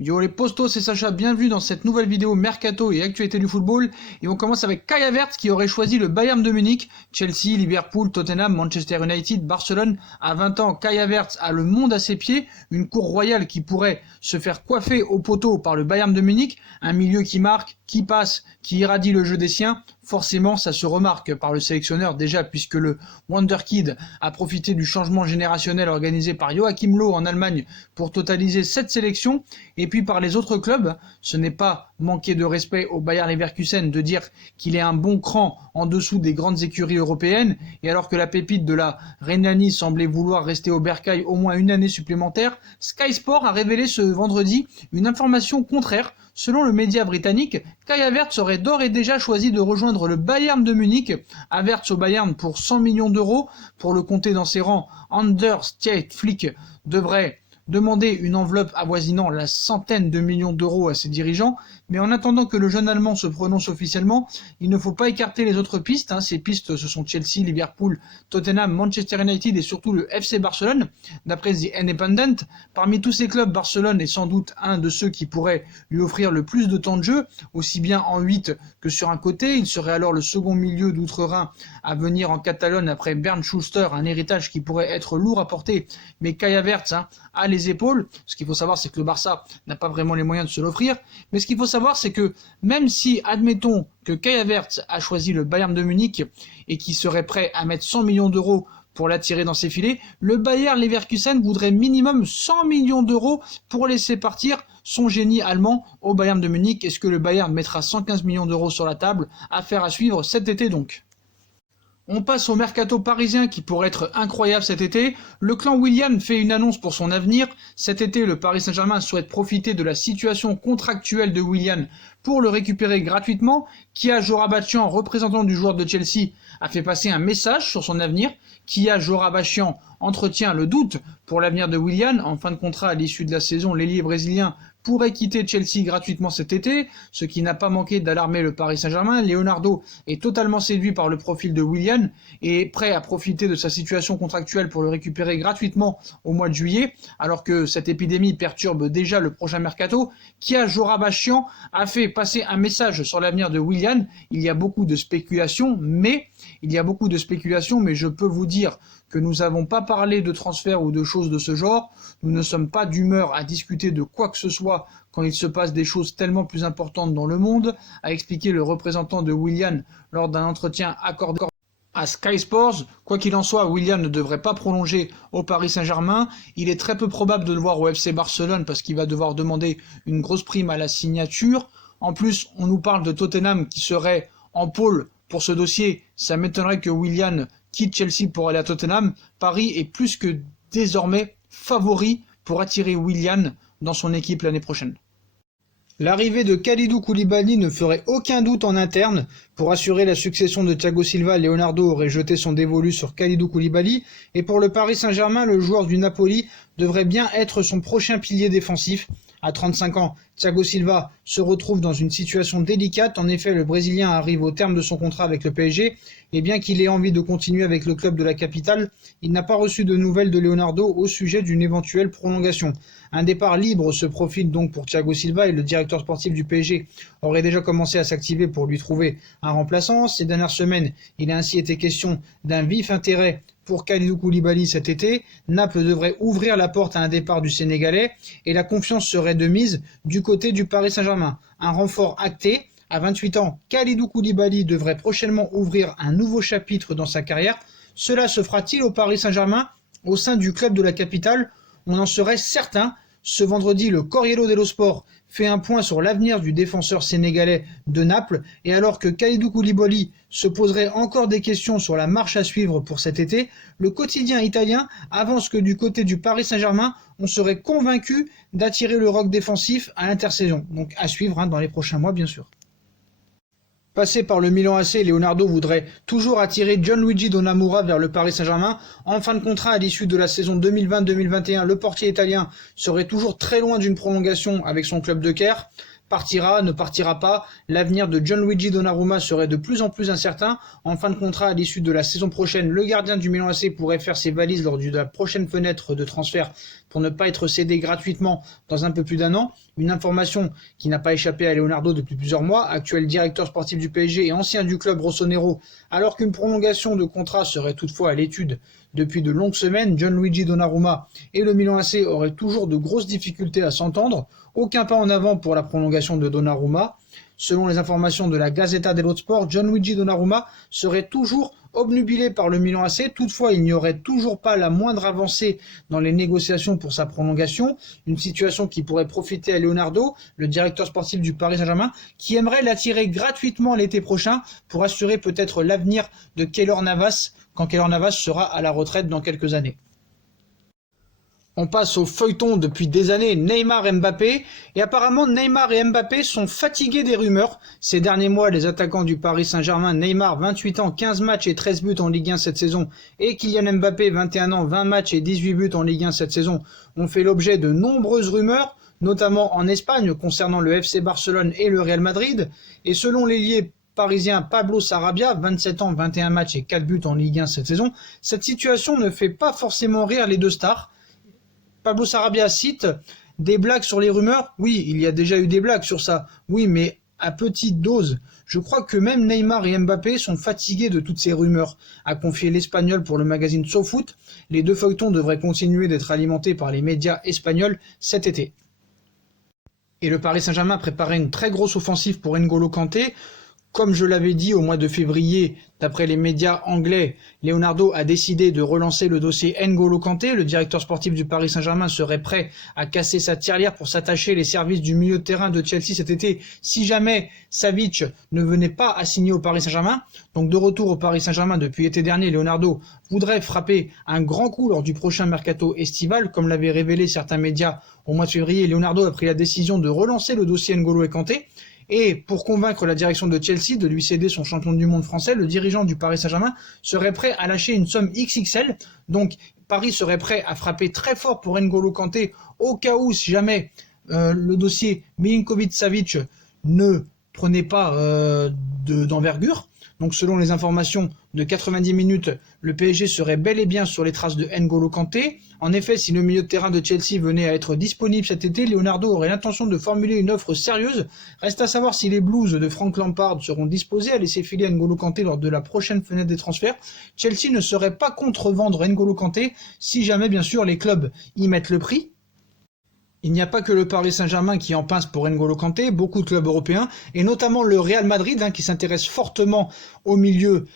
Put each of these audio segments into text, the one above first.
Yo les postos, c'est Sacha, bienvenue dans cette nouvelle vidéo Mercato et actualité du football. Et on commence avec Kai Havertz qui aurait choisi le Bayern de Munich. Chelsea, Liverpool, Tottenham, Manchester United, Barcelone. À 20 ans, Kai Havertz a le monde à ses pieds, une cour royale qui pourrait se faire coiffer au poteau par le Bayern de Munich, un milieu qui marque, qui passe, qui irradie le jeu des siens. Forcément, ça se remarque par le sélectionneur déjà puisque le Wonderkid a profité du changement générationnel organisé par Joachim Löw en Allemagne pour totaliser 7 sélections. Et puis par les autres clubs, ce n'est pas manquer de respect au Bayer Leverkusen de dire qu'il est un bon cran en dessous des grandes écuries européennes. Et alors que la pépite de la Rhénanie semblait vouloir rester au bercail au moins une année supplémentaire, Sky Sport a révélé ce vendredi une information contraire. Selon le média britannique, Kai Havertz aurait d'ores et déjà choisi de rejoindre le Bayern de Munich. Havertz au Bayern pour 100 millions d'euros. Pour le compter dans ses rangs, Anders Flick devrait demander une enveloppe avoisinant la centaine de millions d'euros à ses dirigeants. Mais en attendant que le jeune Allemand se prononce officiellement, il ne faut pas écarter les autres pistes. Ces pistes, ce sont Chelsea, Liverpool, Tottenham, Manchester United et surtout le FC Barcelone. D'après The Independent, parmi tous ces clubs, Barcelone est sans doute un de ceux qui pourraient lui offrir le plus de temps de jeu, aussi bien en 8 que sur un côté. Il serait alors le second milieu d'outre-Rhin à venir en Catalogne après Bernd Schuster, un héritage qui pourrait être lourd à porter. Mais Kai Havertz a les épaules. Ce qu'il faut savoir, c'est que le Barça n'a pas vraiment les moyens de se l'offrir. Mais ce qu'il faut savoir, c'est que même si, admettons que Kai Havertz a choisi le Bayern de Munich et qui serait prêt à mettre 100 millions d'euros pour l'attirer dans ses filets, le Bayer Leverkusen voudrait minimum 100 millions d'euros pour laisser partir son génie allemand au Bayern de Munich. Est-ce que le Bayern mettra 115 millions d'euros sur la table? Affaire à suivre cet été donc. On passe au mercato parisien qui pourrait être incroyable cet été. Le clan Willian fait une annonce pour son avenir. Cet été, le Paris Saint-Germain souhaite profiter de la situation contractuelle de Willian pour le récupérer gratuitement. Kia Joorabchian, représentant du joueur de Chelsea, a fait passer un message sur son avenir. Kia Joorabchian entretient le doute pour l'avenir de Willian. En fin de contrat à l'issue de la saison, l'ailier brésilien pourrait quitter Chelsea gratuitement cet été, ce qui n'a pas manqué d'alarmer le Paris Saint-Germain. Leonardo est totalement séduit par le profil de Willian et est prêt à profiter de sa situation contractuelle pour le récupérer gratuitement au mois de juillet, alors que cette épidémie perturbe déjà le prochain mercato. Kia Joorabchian a fait passer un message sur l'avenir de Willian. Il y a beaucoup de spéculations, mais je peux vous dire que nous n'avons pas parlé de transfert ou de choses de ce genre. Nous ne sommes pas d'humeur à discuter de quoi que ce soit quand il se passe des choses tellement plus importantes dans le monde, a expliqué le représentant de Willian lors d'un entretien accordé à Sky Sports. Quoi qu'il en soit, Willian ne devrait pas prolonger au Paris Saint-Germain. Il est très peu probable de le voir au FC Barcelone parce qu'il va devoir demander une grosse prime à la signature. En plus, on nous parle de Tottenham qui serait en pôle pour ce dossier. Ça m'étonnerait que Willian quitte Chelsea pour aller à Tottenham. Paris est plus que désormais favori pour attirer Willian dans son équipe l'année prochaine. L'arrivée de Kalidou Koulibaly ne ferait aucun doute en interne. Pour assurer la succession de Thiago Silva, Leonardo aurait jeté son dévolu sur Kalidou Koulibaly. Et pour le Paris Saint-Germain, le joueur du Napoli devrait bien être son prochain pilier défensif. À 35 ans, Thiago Silva se retrouve dans une situation délicate. En effet, le Brésilien arrive au terme de son contrat avec le PSG. Et bien qu'il ait envie de continuer avec le club de la capitale, il n'a pas reçu de nouvelles de Leonardo au sujet d'une éventuelle prolongation. Un départ libre se profile donc pour Thiago Silva et le directeur sportif du PSG aurait déjà commencé à s'activer pour lui trouver un remplaçant. Ces dernières semaines, il a ainsi été question d'un vif intérêt pour Kalidou Koulibaly cet été. Naples devrait ouvrir la porte à un départ du Sénégalais et la confiance serait de mise du côté du Paris Saint-Germain. Un renfort acté. À 28 ans, Kalidou Koulibaly devrait prochainement ouvrir un nouveau chapitre dans sa carrière. Cela se fera-t-il au Paris Saint-Germain, au sein du club de la capitale? On en serait certain. Ce vendredi, le Corriere dello Sport fait un point sur l'avenir du défenseur sénégalais de Naples. Et alors que Kalidou Koulibaly se poserait encore des questions sur la marche à suivre pour cet été, le quotidien italien avance que du côté du Paris Saint-Germain, on serait convaincu d'attirer le roc défensif à l'intersaison. Donc à suivre dans les prochains mois, bien sûr. Passé par le Milan AC, Leonardo voudrait toujours attirer Gianluigi Donnarumma vers le Paris Saint-Germain. En fin de contrat à l'issue de la saison 2020-2021, le portier italien serait toujours très loin d'une prolongation avec son club de cœur. partira, ne partira pas. L'avenir de Gianluigi Donnarumma serait de plus en plus incertain. En fin de contrat à l'issue de la saison prochaine, le gardien du Milan AC pourrait faire ses valises lors de la prochaine fenêtre de transfert pour ne pas être cédé gratuitement dans un peu plus d'un an. Une information qui n'a pas échappé à Leonardo depuis plusieurs mois, actuel directeur sportif du PSG et ancien du club rossonero, alors qu'une prolongation de contrat serait toutefois à l'étude depuis de longues semaines. Gianluigi Donnarumma et le Milan AC auraient toujours de grosses difficultés à s'entendre. Aucun pas en avant pour la prolongation de Donnarumma. Selon les informations de la Gazzetta dello Sport, Gianluigi Donnarumma serait toujours obnubilé par le Milan AC. Toutefois, il n'y aurait toujours pas la moindre avancée dans les négociations pour sa prolongation. Une situation qui pourrait profiter à Leonardo, le directeur sportif du Paris Saint-Germain, qui aimerait l'attirer gratuitement l'été prochain pour assurer peut-être l'avenir de Keylor Navas quand Keylor Navas sera à la retraite dans quelques années. On passe au feuilleton depuis des années Neymar et Mbappé, et apparemment Neymar et Mbappé sont fatigués des rumeurs. Ces derniers mois, les attaquants du Paris Saint-Germain, Neymar, 28 ans, 15 matchs et 13 buts en Ligue 1 cette saison, et Kylian Mbappé, 21 ans, 20 matchs et 18 buts en Ligue 1 cette saison, ont fait l'objet de nombreuses rumeurs, notamment en Espagne concernant le FC Barcelone et le Real Madrid, et selon l'ailier parisien Pablo Sarabia, 27 ans, 21 matchs et 4 buts en Ligue 1 cette saison, cette situation ne fait pas forcément rire les deux stars. Pablo Sarabia cite « Des blagues sur les rumeurs ? Oui, il y a déjà eu des blagues sur ça. Oui, mais à petite dose. Je crois que même Neymar et Mbappé sont fatigués de toutes ces rumeurs », a confié l'Espagnol pour le magazine SoFoot. Les deux feuilletons devraient continuer d'être alimentés par les médias espagnols cet été. Et le Paris Saint-Germain préparait une très grosse offensive pour N'Golo Kanté. Comme je l'avais dit au mois de février, d'après les médias anglais, Leonardo a décidé de relancer le dossier N'Golo Kanté. Le directeur sportif du Paris Saint-Germain serait prêt à casser sa tirelire pour s'attacher les services du milieu de terrain de Chelsea cet été, si jamais Savic ne venait pas à signer au Paris Saint-Germain. Donc de retour au Paris Saint-Germain depuis l'été dernier, Leonardo voudrait frapper un grand coup lors du prochain mercato estival. Comme l'avaient révélé certains médias au mois de février, Leonardo a pris la décision de relancer le dossier N'Golo Kanté. Et pour convaincre la direction de Chelsea de lui céder son champion du monde français, le dirigeant du Paris Saint-Germain serait prêt à lâcher une somme XXL. Donc Paris serait prêt à frapper très fort pour N'Golo Kanté au cas où, si jamais le dossier Milinkovic-Savic ne prenait pas d'envergure. Donc selon les informations de 90 minutes, le PSG serait bel et bien sur les traces de N'Golo Kanté. En effet, si le milieu de terrain de Chelsea venait à être disponible cet été, Leonardo aurait l'intention de formuler une offre sérieuse. Reste à savoir si les Blues de Frank Lampard seront disposés à laisser filer N'Golo Kanté lors de la prochaine fenêtre des transferts. Chelsea ne serait pas contre vendre N'Golo Kanté si jamais bien sûr les clubs y mettent le prix. Il n'y a pas que le Paris Saint-Germain qui en pince pour N'Golo Kanté, beaucoup de clubs européens, et notamment le Real Madrid qui s'intéresse fortement au milieu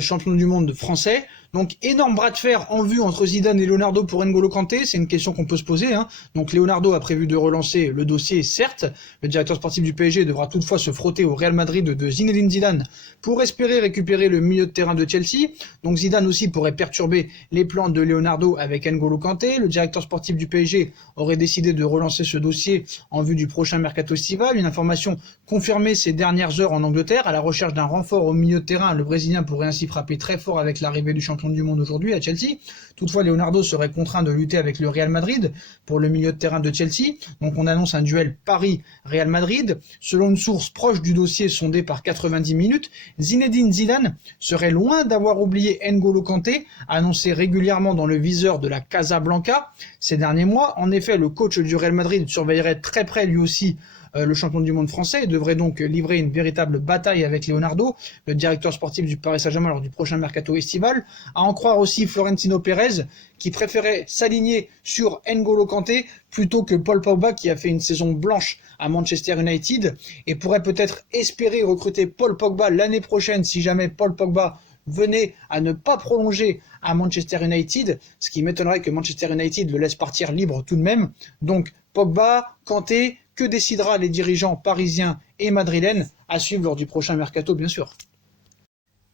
champion du monde français. Donc énorme bras de fer en vue entre Zidane et Leonardo pour N'Golo Kanté, c'est une question qu'on peut se poser. Donc Leonardo a prévu de relancer le dossier, certes. Le directeur sportif du PSG devra toutefois se frotter au Real Madrid de Zinedine Zidane pour espérer récupérer le milieu de terrain de Chelsea. Donc Zidane aussi pourrait perturber les plans de Leonardo avec N'Golo Kanté. Le directeur sportif du PSG aurait décidé de relancer ce dossier en vue du prochain mercato estival. Une information confirmée ces dernières heures en Angleterre. À la recherche d'un renfort au milieu de terrain, le Brésilien pourrait ainsi frapper très fort avec l'arrivée du champion du monde aujourd'hui à Chelsea. Toutefois, Leonardo serait contraint de lutter avec le Real Madrid pour le milieu de terrain de Chelsea. Donc on annonce un duel Paris-Real Madrid. Selon une source proche du dossier sondé par 90 minutes, Zinedine Zidane serait loin d'avoir oublié N'Golo Kanté, annoncé régulièrement dans le viseur de la Casablanca ces derniers mois. En effet, le coach du Real Madrid surveillerait très près lui aussi le champion du monde français, et devrait donc livrer une véritable bataille avec Leonardo, le directeur sportif du Paris Saint-Germain lors du prochain mercato estival. À en croire aussi Florentino Pérez, qui préférait s'aligner sur N'Golo Kanté plutôt que Paul Pogba, qui a fait une saison blanche à Manchester United, et pourrait peut-être espérer recruter Paul Pogba l'année prochaine si jamais Paul Pogba venait à ne pas prolonger à Manchester United, ce qui m'étonnerait que Manchester United le laisse partir libre tout de même. Donc Pogba, Kanté, que décidera les dirigeants parisiens et madrilènes à suivre lors du prochain mercato bien sûr.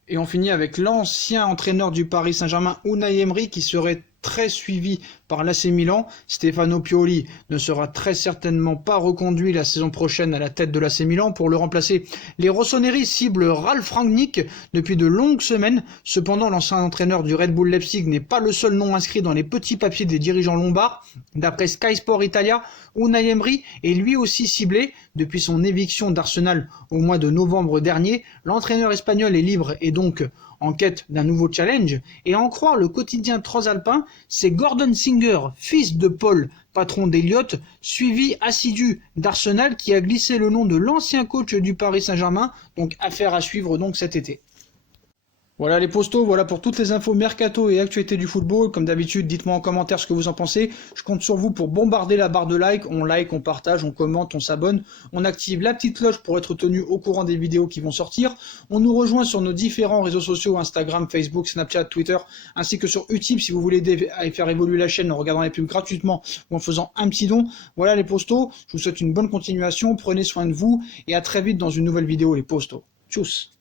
Et on finit avec l'ancien entraîneur du Paris Saint-Germain, Unai Emery, qui serait très suivi par l'AC Milan. Stefano Pioli ne sera très certainement pas reconduit la saison prochaine à la tête de l'AC Milan. Pour le remplacer, les rossoneri ciblent Ralf Rangnick depuis de longues semaines. Cependant, l'ancien entraîneur du Red Bull Leipzig n'est pas le seul nom inscrit dans les petits papiers des dirigeants lombards. D'après Sky Sport Italia, Unai Emery est lui aussi ciblé. Depuis son éviction d'Arsenal au mois de novembre dernier, l'entraîneur espagnol est libre et donc en quête d'un nouveau challenge. Et à en croire le quotidien transalpin, c'est Gordon Singer, fils de Paul, patron d'Elliott, suivi assidu d'Arsenal, qui a glissé le nom de l'ancien coach du Paris Saint-Germain. Donc affaire à suivre donc cet été. Voilà les postos, voilà pour toutes les infos mercato et actualités du football. Comme d'habitude, dites-moi en commentaire ce que vous en pensez. Je compte sur vous pour bombarder la barre de like, on partage, on commente, on s'abonne. On active la petite cloche pour être tenu au courant des vidéos qui vont sortir. On nous rejoint sur nos différents réseaux sociaux, Instagram, Facebook, Snapchat, Twitter, ainsi que sur Utip si vous voulez aider à faire évoluer la chaîne en regardant les pubs gratuitement ou en faisant un petit don. Voilà les postos, je vous souhaite une bonne continuation, prenez soin de vous et à très vite dans une nouvelle vidéo les postos. Tchuss.